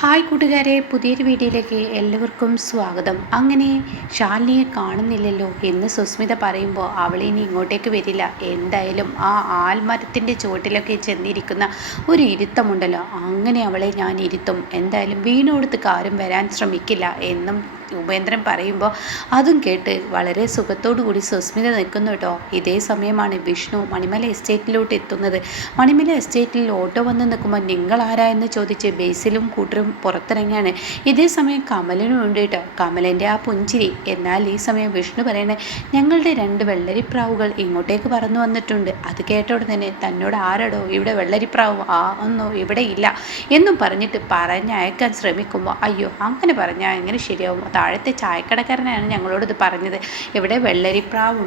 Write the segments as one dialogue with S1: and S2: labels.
S1: Hi കൂട്ടുകാരെ പുതിയൊരു വീഡിയോയിലേക്ക് എല്ലാവർക്കും സ്വാഗതം. അങ്ങനെ ശാലിനിയെ കാണുന്നില്ലല്ലോ എന്ന് സുസ്മിത പറയുമ്പോൾ അവൾ ഇനി ഇങ്ങോട്ടേക്ക് വരില്ല. എന്തായാലും ആ ആൽമരത്തിന്റെ ചുവട്ടിലൊക്കെ ചെന്നിരിക്കുന്ന ഒരു ഇരുത്തമുണ്ടല്ലോ. അങ്ങനെ അവളെ ഞാൻ ഇരുത്തും. എന്തായാലും വീണുകൊടുത്ത് കാരും വരാൻ ശ്രമിക്കില്ല എന്നും ഉപേന്ദ്രൻ പറയുമ്പോൾ അതും കേട്ട് വളരെ സുഖത്തോടു കൂടി സുസ്മിത നിൽക്കുന്നു കേട്ടോ. ഇതേ സമയമാണ് വിഷ്ണു മണിമല എസ്റ്റേറ്റിലോട്ട് എത്തുന്നത്. മണിമല എസ്റ്റേറ്റിൽ ഓട്ടോ വന്ന് നിൽക്കുമ്പോൾ നിങ്ങൾ ആരാ എന്ന് ചോദിച്ച് ബേസിലും കൂട്ടരും പുറത്തിറങ്ങിയാണ് ഇതേ സമയം കമലിനും ഉണ്ട് കേട്ടോ. കമലിന്റെ ആ പുഞ്ചിരി. എന്നാൽ ഈ സമയം വിഷ്ണു പറയണേ ഞങ്ങളുടെ രണ്ട് വെള്ളരിപ്രാവുകൾ ഇങ്ങോട്ടേക്ക് പറന്നു വന്നിട്ടുണ്ട്. അത് കേട്ടോട് തന്നെ തന്നോട് ആരടോ ഇവിടെ വെള്ളരിപ്രാവ്? ആ ഒന്നോ ഇവിടെ ഇല്ല എന്നും പറഞ്ഞിട്ട് പറഞ്ഞയക്കാൻ ശ്രമിക്കുമ്പോൾ അയ്യോ അങ്ങനെ പറഞ്ഞാൽ എങ്ങനെ ശരിയാവും? താഴത്തെ ചായക്കടക്കാരനാണ് ഞങ്ങളോട് ഇത് പറഞ്ഞത്. ഇവിടെ വെള്ളരിപ്രാവ്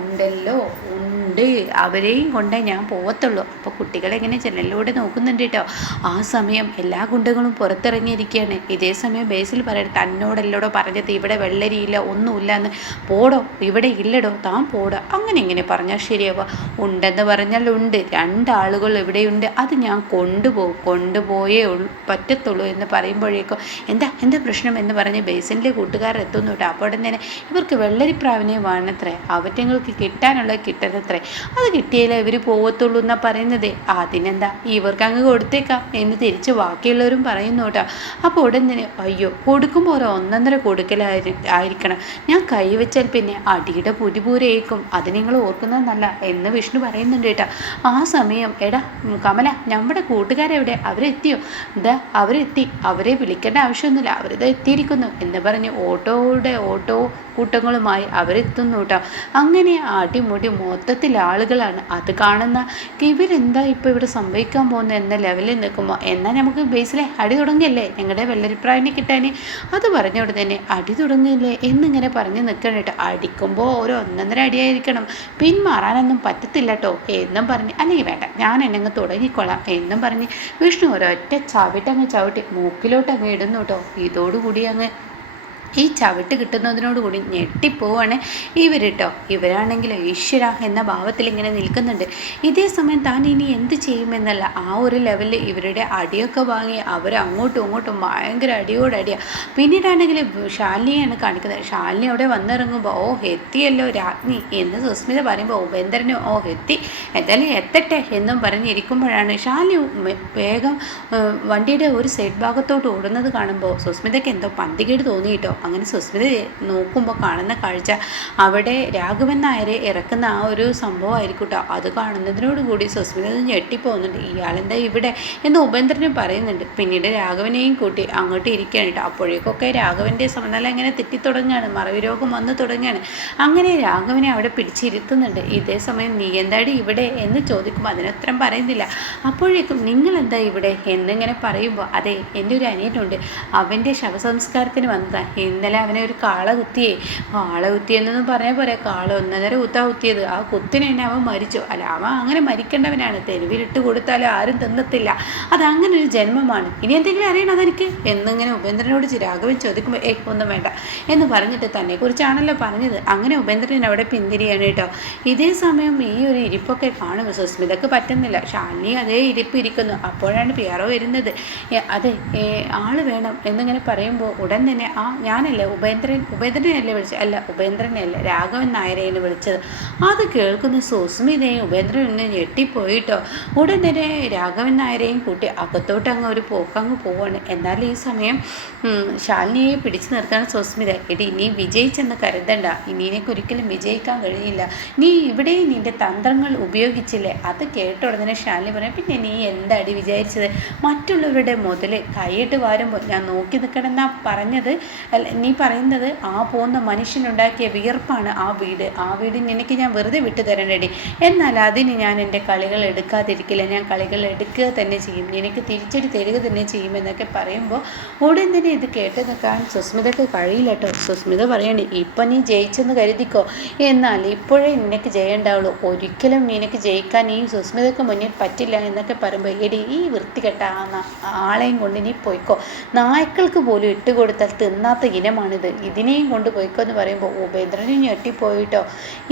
S1: ഉണ്ട് അവരെയും കൊണ്ടേ ഞാൻ പോകത്തുള്ളൂ അപ്പോൾ കുട്ടികളെങ്ങനെ ജനലിലൂടെ നോക്കുന്നുണ്ട് കേട്ടോ ആ സമയം എല്ലാ ഗുണ്ടകളും പുറത്തിറങ്ങിയിരിക്കുകയാണ് ഇതേ സമയം ബേസിൽ പറയണം തന്നോടല്ലോടോ പറഞ്ഞത് ഇവിടെ വെള്ളരിയില്ല ഒന്നുമില്ല എന്ന് പോടോ ഇവിടെ ഇല്ലടോ താൻ പോടോ. അങ്ങനെ ഇങ്ങനെ പറഞ്ഞാൽ ശരിയാവുക. ഉണ്ടെന്ന് പറഞ്ഞാൽ ഉണ്ട്. രണ്ടാളുകൾ ഇവിടെയുണ്ട്. അത് ഞാൻ കൊണ്ടുപോകും കൊണ്ടുപോയേ പറ്റത്തുള്ളൂ എന്ന് പറയുമ്പോഴേക്കും എന്താ എന്താ പ്രശ്നം എന്ന് പറഞ്ഞ് ബേസിന്റെ കൂട്ടുകാർ എത്തുന്നു കേട്ടോ അപ്പോൾ തന്നെ ഇവർക്ക് വെള്ളരിപ്രാവിനെ വേണത്രേ. അവറ്റങ്ങൾക്ക് കിട്ടാനുള്ള കിട്ടണത്രേ. അത് കിട്ടിയാലേ ഇവർ പോകത്തുള്ളൂ എന്നാണ് പറയുന്നത്. അതിനെന്താ? ഇവർക്ക് അങ്ങ് കൊടുത്തേക്കാം എന്ന് തിരിച്ച് ബാക്കിയുള്ളവരും പറയുന്നു കേട്ടോ. അപ്പോൾ ഉടൻ തന്നെ അയ്യോ കൊടുക്കുമ്പോൾ ഒരു ഒന്നൊന്നര കൊടുക്കലായി ആയിരിക്കണം. ഞാൻ കൈവച്ചാൽ പിന്നെ അടിയുടെ പുരിപൂരേക്കും അത് നിങ്ങൾ ഓർക്കുന്നതെന്നല്ല എന്ന് വിഷ്ണു പറയുന്നുണ്ട് കേട്ടോ. ആ സമയം എടാ കമല നമ്മുടെ കൂട്ടുകാരെവിടെ? അവരെത്തിയോ? എന്താ അവരെത്തി. അവരെ വിളിക്കേണ്ട ആവശ്യമൊന്നുമില്ല. അവരിത് എത്തിയിരിക്കുന്നു എന്ന് പറഞ്ഞ് ഓട്ടോയുടെ ഓട്ടോ കൂട്ടങ്ങളുമായി അവരെത്തുന്നു കേട്ടോ. അങ്ങനെ അടിമുടി മൊത്തത്തിൽ ആളുകളാണ്. അത് കാണുന്ന ഇവരെന്താ ഇപ്പോൾ ഇവിടെ സംഭവിക്കാൻ പോകുന്നത് എന്ന ലെവലിൽ നിൽക്കുമ്പോൾ എന്നാൽ നമുക്ക് ബേസിലെ അടി തുടങ്ങിയല്ലേ? ഞങ്ങളുടെ വെള്ളരിപ്രാവിനെ കിട്ടാൻ അത് പറഞ്ഞോട് തന്നെ അടി തുടങ്ങിയില്ലേ? എന്നിങ്ങനെ പറഞ്ഞ് നിൽക്കണം കേട്ടോ അടിക്കുമ്പോൾ ഒരു ഒന്നൊന്നര അടിയായിരിക്കണം. പിന്മാറാനൊന്നും പറ്റത്തില്ല കേട്ടോ എന്നും പറഞ്ഞ് അല്ലെങ്കിൽ വേണ്ട ഞാൻ എന്നെ തുടങ്ങിക്കൊള്ളാം എന്നും പറഞ്ഞ് വിഷ്ണു ഒരൊറ്റ ചവിട്ടങ്ങ് ചവിട്ടി മൂക്കിലോട്ട് അങ്ങ് ഇടുന്നു കേട്ടോ ഇതോടുകൂടി അങ്ങ് ഈ ചവിട്ട് കിട്ടുന്നതിനോടുകൂടി ഞെട്ടിപ്പോവാണ് ഇവർ കേട്ടോ ഇവരാണെങ്കിൽ ഈശ്വര എന്ന ഭാവത്തിൽ ഇങ്ങനെ നിൽക്കുന്നുണ്ട്. ഇതേ സമയം താൻ ഇനി എന്ത് ചെയ്യുമെന്നല്ല ആ ഒരു ലെവലിൽ ഇവരുടെ അടിയൊക്കെ വാങ്ങി അവർ അങ്ങോട്ടും ഇങ്ങോട്ടും ഭയങ്കര അടിയോടടിയാണ് പിന്നീടാണെങ്കിൽ ശാലിനിയാണ് കാണിക്കുന്നത്. ശാലിനി അവിടെ വന്നിറങ്ങുമ്പോൾ ഓ എത്തിയല്ലോ രാജ്ഞി എന്ന് സുസ്മിത പറയുമ്പോൾ ഉപേന്ദ്രന് ഓ എത്തി. എന്തായാലും എത്തട്ടെ എന്നും പറഞ്ഞിരിക്കുമ്പോഴാണ് ശാലിനി വേഗം വണ്ടിയുടെ ഒരു സൈഡ് ഭാഗത്തോട്ട് ഓടുന്നത് കാണുമ്പോൾ സുസ്മിതയ്ക്ക് എന്തോ പന്തികേട് തോന്നിയിട്ടോ. അങ്ങനെ സുസ്മിത നോക്കുമ്പോൾ കാണുന്ന കാഴ്ച അവിടെ രാഘവൻ നായരെ ഇറക്കുന്ന ആ ഒരു സംഭവമായിരിക്കും കേട്ടോ അത് കാണുന്നതിനോടുകൂടി സുസ്മിത ഞെട്ടിപ്പോകുന്നുണ്ട്. ഇയാളെന്താ ഇവിടെ എന്ന് ഉപേന്ദ്രന് പറയുന്നുണ്ട്. പിന്നീട് രാഘവനെയും കൂട്ടി അങ്ങോട്ട് ഇരിക്കുകയാണ് കേട്ടോ അപ്പോഴേക്കൊക്കെ രാഘവന്റെ സമനില ഇങ്ങനെ തെറ്റിത്തുടങ്ങുകയാണ് മറവി രോഗം വന്നു തുടങ്ങുകയാണ് അങ്ങനെ രാഘവനെ അവിടെ പിടിച്ചിരുത്തുന്നുണ്ട്. ഇതേ സമയം നീ എന്താടി ഇവിടെ? എന്ന് ചോദിക്കുമ്പോൾ അതിനുത്തരം പറയുന്നില്ല. അപ്പോഴേക്കും നിങ്ങൾ എന്താ ഇവിടെ? എന്നിങ്ങനെ പറയുമ്പോൾ അതെ എന്റെ ഒരു അനിയനുണ്ട്. അവന്റെ ശവസംസ്കാരത്തിന് വന്നതാ. ഇന്നലെ അവനെ ഒരു കാള കുത്തിയേ. കാള കുത്തിയെന്നൊന്നും പറഞ്ഞാൽ പോരെ. കാള ഒന്നര കുത്താ കുത്തിയത്. ആ കുത്തിന് തന്നെ അവൻ മരിച്ചു. അല്ല അവൻ അങ്ങനെ മരിക്കേണ്ടവനാണ്. തെരുവിലിട്ട് കൊടുത്താലും ആരും തിന്നത്തില്ല. അത് അങ്ങനെ ഒരു ജന്മമാണ്. ഇനി എന്തെങ്കിലും അറിയണം അതെനിക്ക്? എന്നിങ്ങനെ ഉപേന്ദ്രനോട് രാഘവൻ ചോദിക്കുമ്പോൾ ഏ ഒന്നും വേണ്ട. എന്ന് പറഞ്ഞിട്ട് തന്നെ തന്നെക്കുറിച്ചാണല്ലോ പറഞ്ഞത്. അങ്ങനെ ഉപേന്ദ്രൻ അവിടെ പിന്തിരിയാണ് കേട്ടോ. ഇതേ സമയം ഈ ഒരു ഇരിപ്പൊക്കെ കാണുമ്പോൾ സുസ്മിതക്ക് പറ്റുന്നില്ല. ഷാലിനി അതേ ഇരിപ്പ് ഇരിക്കുന്നു. അപ്പോഴാണ് പിയാറോ വരുന്നത്. അതെ ആൾ വേണം എന്നിങ്ങനെ പറയുമ്പോൾ ഉടൻ തന്നെ ആ ഞാനല്ലേ ഉപേന്ദ്രൻ ഉപേന്ദ്രനെയല്ലേ വിളിച്ചത്? അല്ല ഉപേന്ദ്രനല്ല രാഘവൻ നായരെയാണ് വിളിച്ചത്. അത് കേൾക്കുന്ന സുസ്മിതയും ഉപേന്ദ്രനും ഞെട്ടിപ്പോയിട്ടോ. ഉടൻ തന്നെ രാഘവൻ നായരെയും കൂട്ടി അകത്തോട്ട് അങ്ങ് ഒരു പോക്കങ്ങ് പോവാണ്. എന്നാൽ ഈ സമയം ശാലിനിയെ പിടിച്ചു നിർത്താണ് സുസ്മിത. എടി നീ വിജയിച്ചെന്ന് കരുതണ്ട. ഇനി നിനക്ക് ഒരിക്കലും വിജയിക്കാൻ കഴിയില്ല. നീ ഇവിടെ നിന്റെ തന്ത്രങ്ങൾ ഉപയോഗിച്ചില്ലേ? അത് കേട്ട ഉടനെ ശാലിനി പറയാം പിന്നെ നീ എന്താടി വിചാരിച്ചത്? മറ്റുള്ളവരുടെ മുതൽ കൈയിട്ട് വാരുമ്പോൾ ഞാൻ നോക്കി നിൽക്കണമെന്നാ പറഞ്ഞത്. നീ പറയുന്നത് ആ പോകുന്ന മനുഷ്യനുണ്ടാക്കിയ വിയർപ്പാണ് ആ വീട്. ആ വീട് നിനക്ക് ഞാൻ വെറുതെ വിട്ടു തരണേടി. എന്നാൽ അതിന് ഞാൻ എന്റെ കളികൾ എടുക്കാതിരിക്കില്ല. ഞാൻ കളികൾ എടുക്കുക തന്നെ ചെയ്യും. നിനക്ക് തിരിച്ചടി തരിക തന്നെ ചെയ്യും എന്നൊക്കെ പറയുമ്പോൾ ഉടൻ തന്നെ ഇത് കേട്ട് നിൽക്കാൻ സുസ്മിതക്ക് കഴിയില്ല കേട്ടോ സുസ്മിത പറയണേ ഇപ്പം നീ ജയിച്ചെന്ന് കരുതിക്കോ. എന്നാൽ ഇപ്പോഴേ നിനക്ക് ജയണ്ടാവുള്ളൂ. ഒരിക്കലും നിനക്ക് ജയിക്കാൻ ഈ സുസ്മിതക്ക് മുന്നിൽ പറ്റില്ല എന്നൊക്കെ പറയുമ്പോൾ എടി ഈ വൃത്തികെട്ട ആളെയും കൊണ്ട് നീ പോയിക്കോ. നായ്ക്കൾക്ക് പോലും ഇട്ടുകൊടുത്താൽ തിന്നാത്ത ദിനമാണിത്. ഇതിനെയും കൊണ്ട് പോയിക്കോ എന്ന് പറയുമ്പോൾ ഉപേന്ദ്രനും ഞെട്ടിപ്പോയിട്ടോ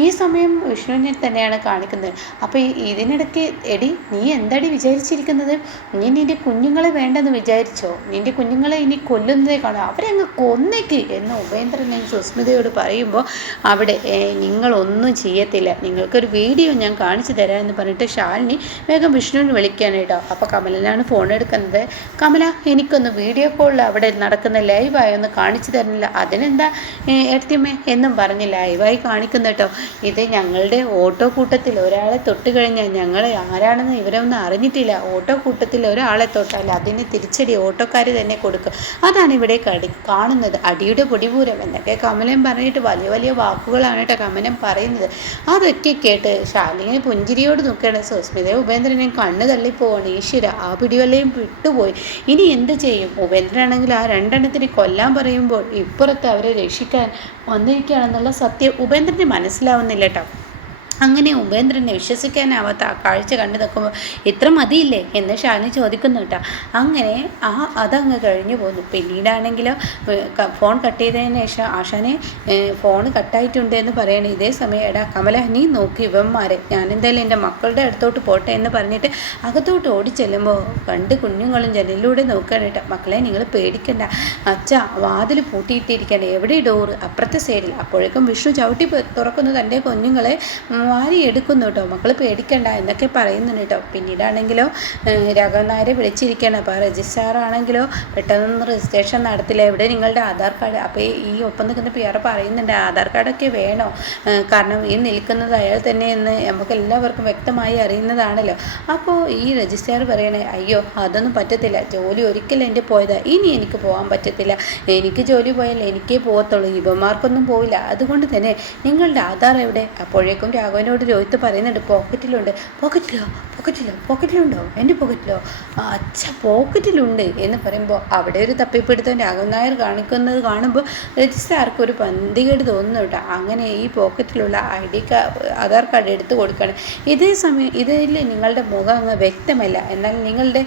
S1: ഈ സമയം വിഷ്ണുവിനെ തന്നെയാണ് കാണിക്കുന്നത്. അപ്പോൾ ഇതിനിടയ്ക്ക് എടി നീ എന്താടി വിചാരിച്ചിരിക്കുന്നത്? നീ നിന്റെ കുഞ്ഞുങ്ങളെ വേണ്ടെന്ന് വിചാരിച്ചോ? നിന്റെ കുഞ്ഞുങ്ങളെ ഇനി കൊല്ലുന്നതേ കാണും. അവരങ്ങ് കൊന്നേക്ക് എന്ന് ഉപേന്ദ്രൻ സുസ്മിതയോട് പറയുമ്പോൾ അവിടെ നിങ്ങളൊന്നും ചെയ്യത്തില്ല. നിങ്ങൾക്കൊരു വീഡിയോ ഞാൻ കാണിച്ചു തരാം എന്ന് പറഞ്ഞിട്ട് ശാലിനി വേഗം വിഷ്ണുവിന് വിളിക്കാനായിട്ടോ. അപ്പോൾ കമലനാണ് ഫോൺ എടുക്കുന്നത് കമല എനിക്കൊന്ന് വീഡിയോ കോളിൽ അവിടെ നടക്കുന്ന ലൈവായി ഒന്ന് കാണിച്ചു തരുന്നില്ല അതിനെന്താ എടുത്തിയമ്മേ എന്നും പറഞ്ഞ് ലൈവായി കാണിക്കുന്ന കേട്ടോ. ഇത് ഞങ്ങളുടെ ഓട്ടോ കൂട്ടത്തിൽ ഒരാളെ തൊട്ട് കഴിഞ്ഞാൽ ഞങ്ങൾ ആരാണെന്ന് ഇവരൊന്നും അറിഞ്ഞിട്ടില്ല. ഓട്ടോ കൂട്ടത്തിൽ ഒരാളെ തൊട്ടാൽ അതിന് തിരിച്ചടി ഓട്ടോക്കാർ തന്നെ കൊടുക്കും. അതാണ് ഇവിടെ കടി കാണുന്നത്. അടിയുടെ പൊടിപൂരം എന്നൊക്കെ കമലൻ പറഞ്ഞിട്ട് വലിയ വലിയ വാക്കുകളാണ് കേട്ടോ കമലൻ പറയുന്നത്. അതൊക്കെ കേട്ട് ശാലിനി പുഞ്ചിരിയോട് നോക്കുകയാണ് സുസ്മിത ഉപേന്ദ്രനെ കണ്ണ് തള്ളിപ്പോവാണ് ഈശ്വര ആ പിടിവല്ലയും വിട്ടുപോയി. ഇനി എന്ത് ചെയ്യും? ഉപേന്ദ്രനാണെങ്കിൽ ആ രണ്ടെണ്ണത്തിന് കൊല്ലാൻ പറയുമ്പോൾ ഇപ്പുറത്ത് അവരെ രക്ഷിക്കാൻ വന്നിരിക്കുകയാണെന്നുള്ള സത്യം ഉപേന്ദ്രന് മനസ്സിലാവുന്നില്ല കേട്ടോ. അങ്ങനെ ഉപേന്ദ്രനെ വിശ്വസിക്കാനാവാത്ത ആ കാഴ്ച കണ്ടു നിൽക്കുമ്പോൾ ഇത്ര മതിയില്ലേ എന്ന് ഷാനി ചോദിക്കുന്നു കേട്ടോ. അങ്ങനെ ആ അതങ്ങ് കഴിഞ്ഞു പോന്നു. പിന്നീടാണെങ്കിലോ ഫോൺ കട്ട് ചെയ്തതിന് ശേഷം ആശാനെ ഫോൺ കട്ടായിട്ടുണ്ട് എന്ന് പറയണേ. ഇതേ സമയം എടാ കമല നീ നോക്കി ഇവന്മാരെ. ഞാനെന്തായാലും എന്റെ മക്കളുടെ അടുത്തോട്ട് പോട്ടെ എന്ന് പറഞ്ഞിട്ട് അകത്തോട്ട് ഓടി ചെല്ലുമ്പോൾ രണ്ട് കുഞ്ഞുങ്ങളും ജനലിലൂടെ നോക്കുകയാണ് കേട്ടോ. മക്കളെ നിങ്ങൾ പേടിക്കണ്ട. അച്ഛ വാതിൽ പൂട്ടിയിട്ടിരിക്കണ്ട എവിടെ ഡോറ്? അപ്പുറത്തെ സൈഡിൽ. അപ്പോഴേക്കും വിഷ്ണു ചവിട്ടി തുറക്കുന്നു തന്റെ കുഞ്ഞുങ്ങളെ. വാരി എടുക്കുന്നു കേട്ടോ. മക്കൾ പേടിക്കണ്ട എന്നൊക്കെ പറയുന്നുണ്ട് കേട്ടോ. പിന്നീടാണെങ്കിലോ രാഘവൻ നായരെ വിളിച്ചിരിക്കുകയാണ്. അപ്പോൾ രജിസ്ട്രാറാണെങ്കിലോ പെട്ടെന്ന് രജിസ്ട്രേഷൻ നടത്തില്ല. ഇവിടെ നിങ്ങളുടെ ആധാർ കാർഡ് അപ്പോൾ ഈ ഒപ്പം നിൽക്കുന്ന പി ആർ പറയുന്നുണ്ട് ആധാർ കാർഡൊക്കെ വേണോ? കാരണം ഈ നിൽക്കുന്നത് അയാൾ തന്നെ എന്ന് നമുക്ക് എല്ലാവർക്കും വ്യക്തമായി അറിയുന്നതാണല്ലോ. അപ്പോൾ ഈ രജിസ്ട്രാർ പറയണേ അയ്യോ അതൊന്നും പറ്റത്തില്ല. ജോലി ഒരിക്കലും എന്റെ പോയതാ. ഇനി എനിക്ക് പോകാൻ പറ്റത്തില്ല. എനിക്ക് ജോലി പോയാൽ എനിക്കേ പോകത്തുള്ളൂ യുവമാർക്കൊന്നും പോവില്ല. അതുകൊണ്ട് തന്നെ നിങ്ങളുടെ ആധാർ എവിടെ? അപ്പോഴേക്കും രാഘവൻ അവനോട് രോഹിത്ത് പറയുന്നുണ്ട് പോക്കറ്റിലുണ്ട്. പോക്കറ്റിലോ? പോക്കറ്റിലോ? പോക്കറ്റിലുണ്ടോ? എന്റെ പോക്കറ്റിലോ? അച്ഛ പോക്കറ്റിലുണ്ട്. എന്ന് പറയുമ്പോൾ അവിടെ ഒരു തപ്പിപ്പിടുത്തം രാഘവൻ നായർ കാണിക്കുന്നത് കാണുമ്പോൾ രജിസ്ട്രാർക്ക് ഒരു പന്തികേട് തോന്നുന്നു കേട്ടോ. അങ്ങനെ ഈ പോക്കറ്റിലുള്ള I D card Aadhaar card എടുത്തു കൊടുക്കണം. ഇതേ സമയം ഇതിൽ നിങ്ങളുടെ മുഖം അങ്ങ് വ്യക്തമല്ല. എന്നാൽ നിങ്ങളുടെ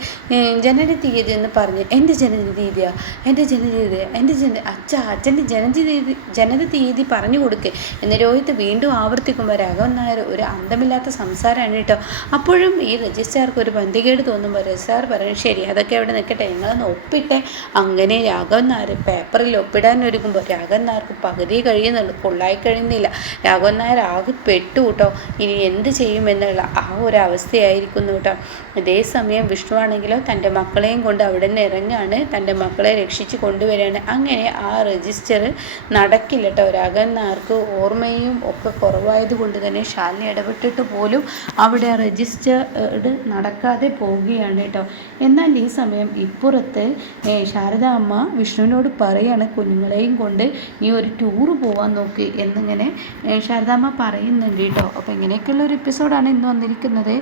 S1: ജനന തീയതി എന്ന് പറഞ്ഞ് എന്റെ ജനന തീയതിയാ എന്റെ ജനന തീയതി എന്റെ ജന അച്ഛ അച്ഛന്റെ ജനന തീയതി ജനന തീയതി പറഞ്ഞു കൊടുക്കുക എന്ന് രോഹിത് വീണ്ടും ആവർത്തിക്കുമ്പോൾ രാഘവൻ നായർ ഒരു അന്തമില്ലാത്ത സംസാരമാണ് കേട്ടോ. അപ്പോഴും ഈ രജിസ്ട്രാർക്ക് ഒരു ബന്ധികേട് തോന്നുമ്പോൾ രജിസ്ട്രാർ പറയും ശരി അതൊക്കെ അവിടെ നിൽക്കട്ടെ? നിങ്ങളൊന്ന് ഒപ്പിട്ടെ. അങ്ങനെ രാഘവൻ നായർ പേപ്പറിൽ ഒപ്പിടാൻ ഒരുങ്ങുമ്പോൾ രാഘവൻ നായർക്ക് പകുതി കഴിയുന്നുള്ളൂ. ഫുള്ളായി കഴിയുന്നില്ല. രാഘവൻ നായർ ആകെ പെട്ടു കേട്ടോ. ഇനി എന്ത് ചെയ്യുമെന്നുള്ള ആ ഒരു അവസ്ഥയായിരിക്കുന്നു കേട്ടോ. അതേസമയം വിഷ്ണു ആണെങ്കിലോ തന്റെ മക്കളെയും കൊണ്ട് അവിടെ നിന്ന് ഇറങ്ങാണ്. തന്റെ മക്കളെ രക്ഷിച്ച് കൊണ്ടുവരികയാണ്. അങ്ങനെ ആ രജിസ്റ്റർ നടക്കില്ല കേട്ടോ. രാഘവൻ നായർക്ക് ഓർമ്മയും ഒക്കെ കുറവായത് കൊണ്ട് തന്നെ ശാലിനി ഇടപെട്ടിട്ട് പോലും അവിടെ രജിസ്റ്റേർഡ് നടക്കാതെ പോവുകയാണ് കേട്ടോ. എന്നാൽ ഈ സമയം ഇപ്പുറത്ത് ശാരദ അമ്മ വിഷ്ണുവിനോട് പറയാണ് കുഞ്ഞുങ്ങളെയും കൊണ്ട് ഈ ഒരു ടൂറ് പോവാൻ നോക്കി എന്നിങ്ങനെ ശാരദാമ്മ പറയുന്നുണ്ട് കേട്ടോ. അപ്പോൾ ഇങ്ങനെയൊക്കെയുള്ള ഒരു എപ്പിസോഡാണ് ഇന്ന് വന്നിരിക്കുന്നത്.